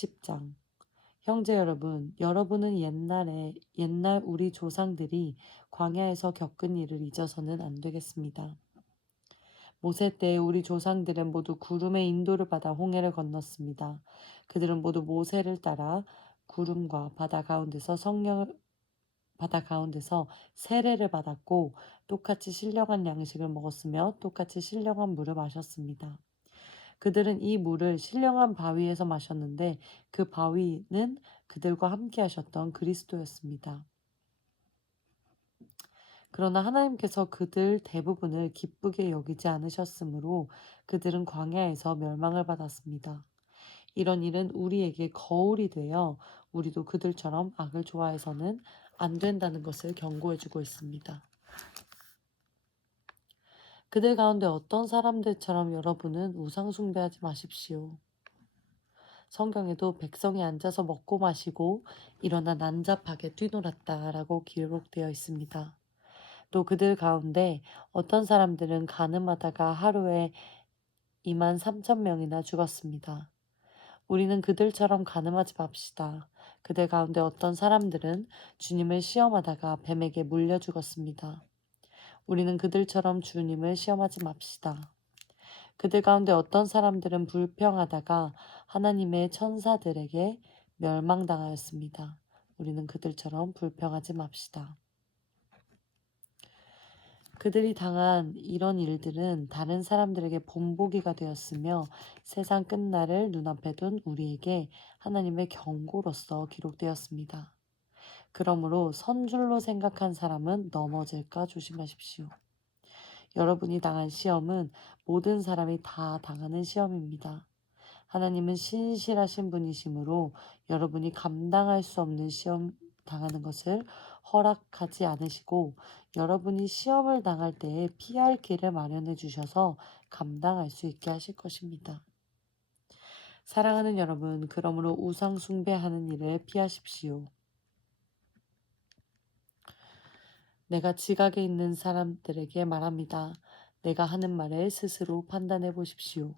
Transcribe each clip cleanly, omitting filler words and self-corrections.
10장. 형제 여러분, 여러분은 옛날 우리 조상들이 광야에서 겪은 일을 잊어서는 안 되겠습니다. 모세 때 우리 조상들은 모두 구름의 인도를 받아 홍해를 건넜습니다. 그들은 모두 모세를 따라 구름과 바다 가운데서 세례를 받았고 똑같이 신령한 양식을 먹었으며 똑같이 신령한 물을 마셨습니다. 그들은 이 물을 신령한 바위에서 마셨는데 그 바위는 그들과 함께 하셨던 그리스도였습니다. 그러나 하나님께서 그들 대부분을 기쁘게 여기지 않으셨으므로 그들은 광야에서 멸망을 받았습니다. 이런 일은 우리에게 거울이 되어 우리도 그들처럼 악을 좋아해서는 안 된다는 것을 경고해주고 있습니다. 그들 가운데 어떤 사람들처럼 여러분은 우상 숭배하지 마십시오. 성경에도 백성이 앉아서 먹고 마시고 일어나 난잡하게 뛰놀았다라고 기록되어 있습니다. 또 그들 가운데 어떤 사람들은 가늠하다가 하루에 2만 3천 명이나 죽었습니다. 우리는 그들처럼 가늠하지 맙시다. 그들 가운데 어떤 사람들은 주님을 시험하다가 뱀에게 물려 죽었습니다. 우리는 그들처럼 주님을 시험하지 맙시다. 그들 가운데 어떤 사람들은 불평하다가 하나님의 천사들에게 멸망당하였습니다. 우리는 그들처럼 불평하지 맙시다. 그들이 당한 이런 일들은 다른 사람들에게 본보기가 되었으며 세상 끝날을 눈앞에 둔 우리에게 하나님의 경고로서 기록되었습니다. 그러므로 선줄로 생각한 사람은 넘어질까 조심하십시오. 여러분이 당한 시험은 모든 사람이 다 당하는 시험입니다. 하나님은 신실하신 분이시므로 여러분이 감당할 수 없는 시험 당하는 것을 허락하지 않으시고 여러분이 시험을 당할 때에 피할 길을 마련해 주셔서 감당할 수 있게 하실 것입니다. 사랑하는 여러분, 그러므로 우상 숭배하는 일을 피하십시오. 내가 지각에 있는 사람들에게 말합니다. 내가 하는 말을 스스로 판단해 보십시오.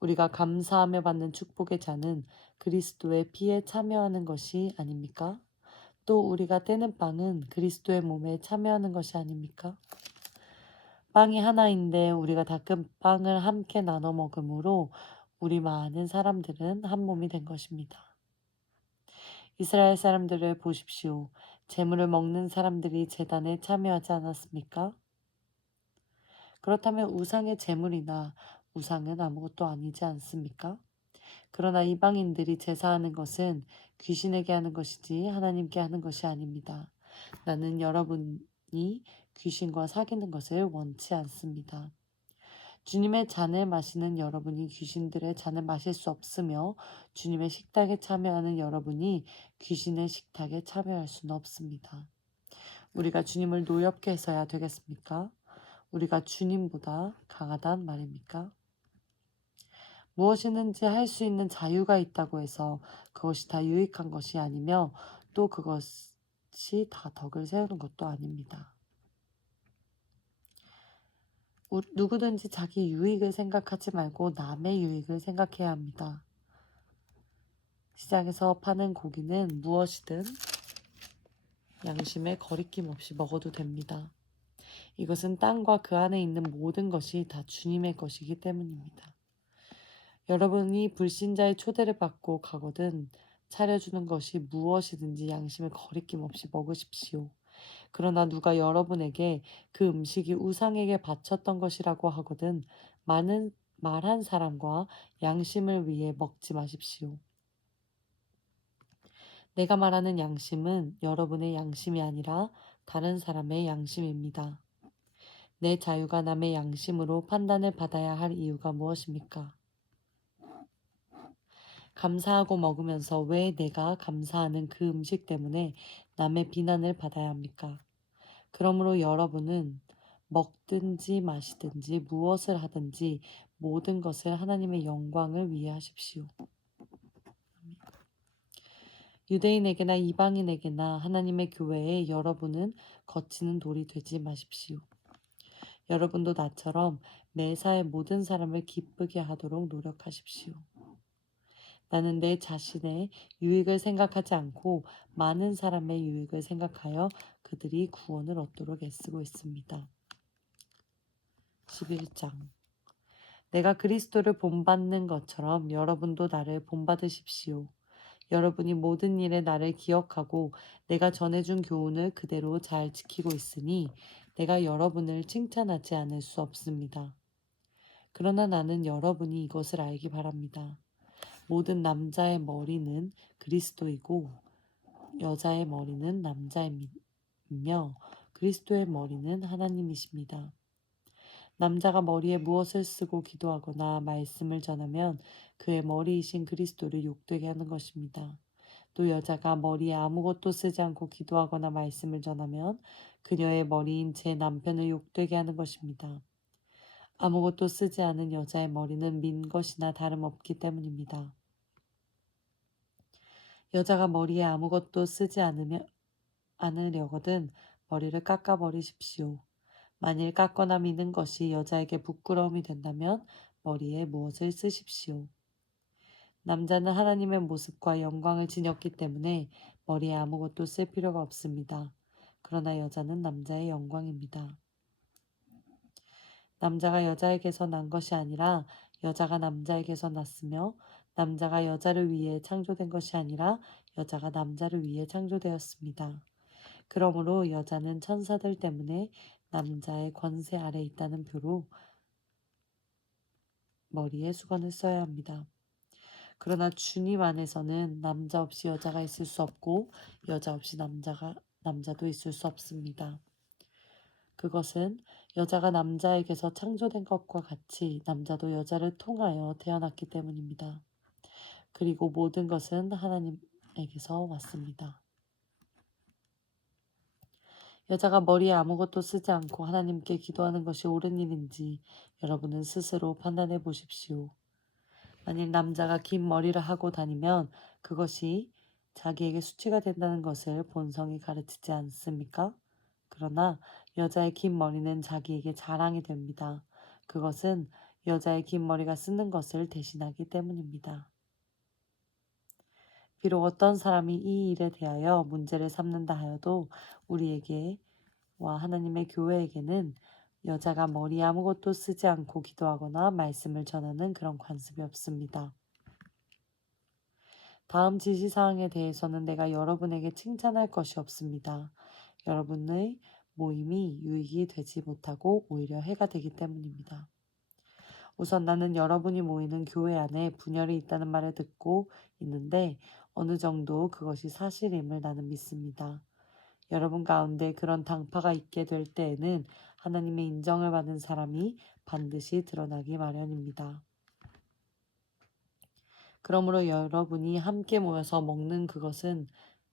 우리가 감사하며 받는 축복의 잔은 그리스도의 피에 참여하는 것이 아닙니까? 또 우리가 떼는 빵은 그리스도의 몸에 참여하는 것이 아닙니까? 빵이 하나인데 우리가 다 그 빵을 함께 나눠 먹으므로 우리 많은 사람들은 한 몸이 된 것입니다. 이스라엘 사람들을 보십시오. 제물을 먹는 사람들이 제단에 참여하지 않았습니까? 그렇다면 우상의 제물이나 우상은 아무것도 아니지 않습니까? 그러나 이방인들이 제사하는 것은 귀신에게 하는 것이지 하나님께 하는 것이 아닙니다. 나는 여러분이 귀신과 사귀는 것을 원치 않습니다. 주님의 잔을 마시는 여러분이 귀신들의 잔을 마실 수 없으며 주님의 식탁에 참여하는 여러분이 귀신의 식탁에 참여할 수는 없습니다. 우리가 주님을 노엽게 해서야 되겠습니까? 우리가 주님보다 강하단 말입니까? 무엇이든지 할 수 있는 자유가 있다고 해서 그것이 다 유익한 것이 아니며 또 그것이 다 덕을 세우는 것도 아닙니다. 누구든지 자기 유익을 생각하지 말고 남의 유익을 생각해야 합니다. 시장에서 파는 고기는 무엇이든 양심에 거리낌 없이 먹어도 됩니다. 이것은 땅과 그 안에 있는 모든 것이 다 주님의 것이기 때문입니다. 여러분이 불신자의 초대를 받고 가거든 차려주는 것이 무엇이든지 양심에 거리낌 없이 먹으십시오. 그러나 누가 여러분에게 그 음식이 우상에게 바쳤던 것이라고 하거든 말한 사람과 양심을 위해 먹지 마십시오. 내가 말하는 양심은 여러분의 양심이 아니라 다른 사람의 양심입니다. 내 자유가 남의 양심으로 판단을 받아야 할 이유가 무엇입니까? 감사하고 먹으면서 왜 내가 감사하는 그 음식 때문에 남의 비난을 받아야 합니까? 그러므로 여러분은 먹든지 마시든지 무엇을 하든지 모든 것을 하나님의 영광을 위해 하십시오. 유대인에게나 이방인에게나 하나님의 교회에 여러분은 거치는 돌이 되지 마십시오. 여러분도 나처럼 매사에 모든 사람을 기쁘게 하도록 노력하십시오. 나는 내 자신의 유익을 생각하지 않고 많은 사람의 유익을 생각하여 그들이 구원을 얻도록 애쓰고 있습니다. 11장. 내가 그리스도를 본받는 것처럼 여러분도 나를 본받으십시오. 여러분이 모든 일에 나를 기억하고 내가 전해준 교훈을 그대로 잘 지키고 있으니 내가 여러분을 칭찬하지 않을 수 없습니다. 그러나 나는 여러분이 이것을 알기 바랍니다. 모든 남자의 머리는 그리스도이고 여자의 머리는 남자이며 그리스도의 머리는 하나님이십니다. 남자가 머리에 무엇을 쓰고 기도하거나 말씀을 전하면 그의 머리이신 그리스도를 욕되게 하는 것입니다. 또 여자가 머리에 아무것도 쓰지 않고 기도하거나 말씀을 전하면 그녀의 머리인 제 남편을 욕되게 하는 것입니다. 아무것도 쓰지 않은 여자의 머리는 민 것이나 다름없기 때문입니다. 여자가 머리에 아무것도 쓰지 않으려거든 머리를 깎아버리십시오. 만일 깎거나 미는 것이 여자에게 부끄러움이 된다면 머리에 무엇을 쓰십시오. 남자는 하나님의 모습과 영광을 지녔기 때문에 머리에 아무것도 쓸 필요가 없습니다. 그러나 여자는 남자의 영광입니다. 남자가 여자에게서 난 것이 아니라 여자가 남자에게서 났으며 남자가 여자를 위해 창조된 것이 아니라 여자가 남자를 위해 창조되었습니다. 그러므로 여자는 천사들 때문에 남자의 권세 아래 있다는 표로 머리에 수건을 써야 합니다. 그러나 주님 안에서는 남자 없이 여자가 있을 수 없고 여자 없이 남자도 있을 수 없습니다. 그것은 여자가 남자에게서 창조된 것과 같이 남자도 여자를 통하여 태어났기 때문입니다. 그리고 모든 것은 하나님에게서 왔습니다. 여자가 머리에 아무것도 쓰지 않고 하나님께 기도하는 것이 옳은 일인지 여러분은 스스로 판단해 보십시오. 만일 남자가 긴 머리를 하고 다니면 그것이 자기에게 수치가 된다는 것을 본성이 가르치지 않습니까? 그러나 여자의 긴 머리는 자기에게 자랑이 됩니다. 그것은 여자의 긴 머리가 쓰는 것을 대신하기 때문입니다. 비록 어떤 사람이 이 일에 대하여 문제를 삼는다 하여도 우리에게와 하나님의 교회에게는 여자가 머리에 아무것도 쓰지 않고 기도하거나 말씀을 전하는 그런 관습이 없습니다. 다음 지시사항에 대해서는 내가 여러분에게 칭찬할 것이 없습니다. 여러분의 모임이 유익이 되지 못하고 오히려 해가 되기 때문입니다. 우선 나는 여러분이 모이는 교회 안에 분열이 있다는 말을 듣고 있는데 어느 정도 그것이 사실임을 나는 믿습니다. 여러분 가운데 그런 당파가 있게 될 때에는 하나님의 인정을 받은 사람이 반드시 드러나기 마련입니다. 그러므로 여러분이 함께 모여서 먹는 그것은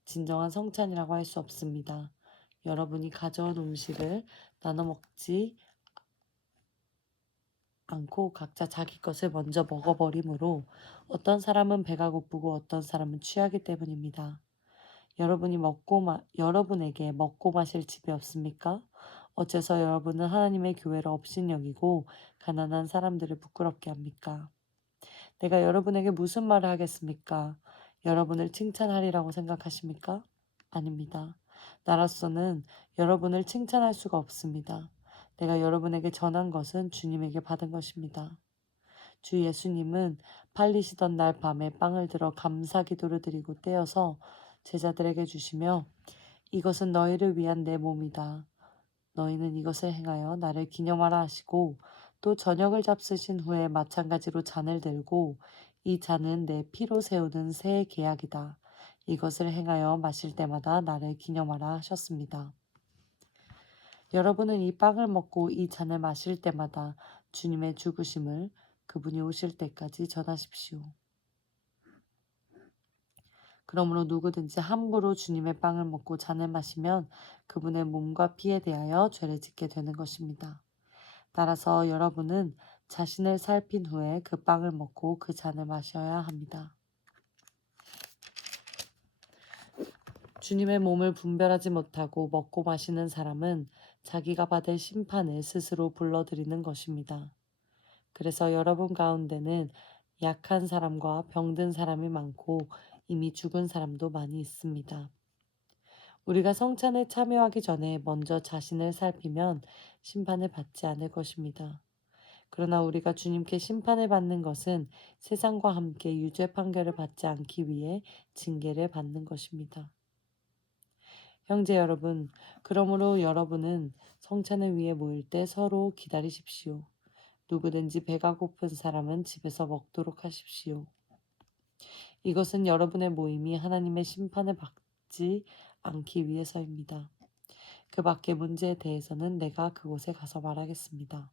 진정한 성찬이라고 할 수 없습니다. 여러분이 가져온 음식을 나눠 먹지 않고 각자 자기 것을 먼저 먹어버리므로 어떤 사람은 배가 고프고 어떤 사람은 취하기 때문입니다. 여러분에게 먹고 마실 집이 없습니까? 어째서 여러분은 하나님의 교회를 업신여기고 가난한 사람들을 부끄럽게 합니까? 내가 여러분에게 무슨 말을 하겠습니까? 여러분을 칭찬하리라고 생각하십니까? 아닙니다. 나로서는 여러분을 칭찬할 수가 없습니다. 내가 여러분에게 전한 것은 주님에게 받은 것입니다. 주 예수님은 팔리시던 날 밤에 빵을 들어 감사 기도를 드리고 떼어서 제자들에게 주시며 이것은 너희를 위한 내 몸이다. 너희는 이것을 행하여 나를 기념하라 하시고 또 저녁을 잡수신 후에 마찬가지로 잔을 들고 이 잔은 내 피로 세우는 새 계약이다. 이것을 행하여 마실 때마다 나를 기념하라 하셨습니다. 여러분은 이 빵을 먹고 이 잔을 마실 때마다 주님의 죽으심을 그분이 오실 때까지 전하십시오. 그러므로 누구든지 함부로 주님의 빵을 먹고 잔을 마시면 그분의 몸과 피에 대하여 죄를 짓게 되는 것입니다. 따라서 여러분은 자신을 살핀 후에 그 빵을 먹고 그 잔을 마셔야 합니다. 주님의 몸을 분별하지 못하고 먹고 마시는 사람은 자기가 받을 심판을 스스로 불러들이는 것입니다. 그래서 여러분 가운데는 약한 사람과 병든 사람이 많고 이미 죽은 사람도 많이 있습니다. 우리가 성찬에 참여하기 전에 먼저 자신을 살피면 심판을 받지 않을 것입니다. 그러나 우리가 주님께 심판을 받는 것은 세상과 함께 유죄 판결을 받지 않기 위해 징계를 받는 것입니다. 형제 여러분, 그러므로 여러분은 성찬을 위해 모일 때 서로 기다리십시오. 누구든지 배가 고픈 사람은 집에서 먹도록 하십시오. 이것은 여러분의 모임이 하나님의 심판을 받지 않기 위해서입니다. 그 밖의 문제에 대해서는 내가 그곳에 가서 말하겠습니다.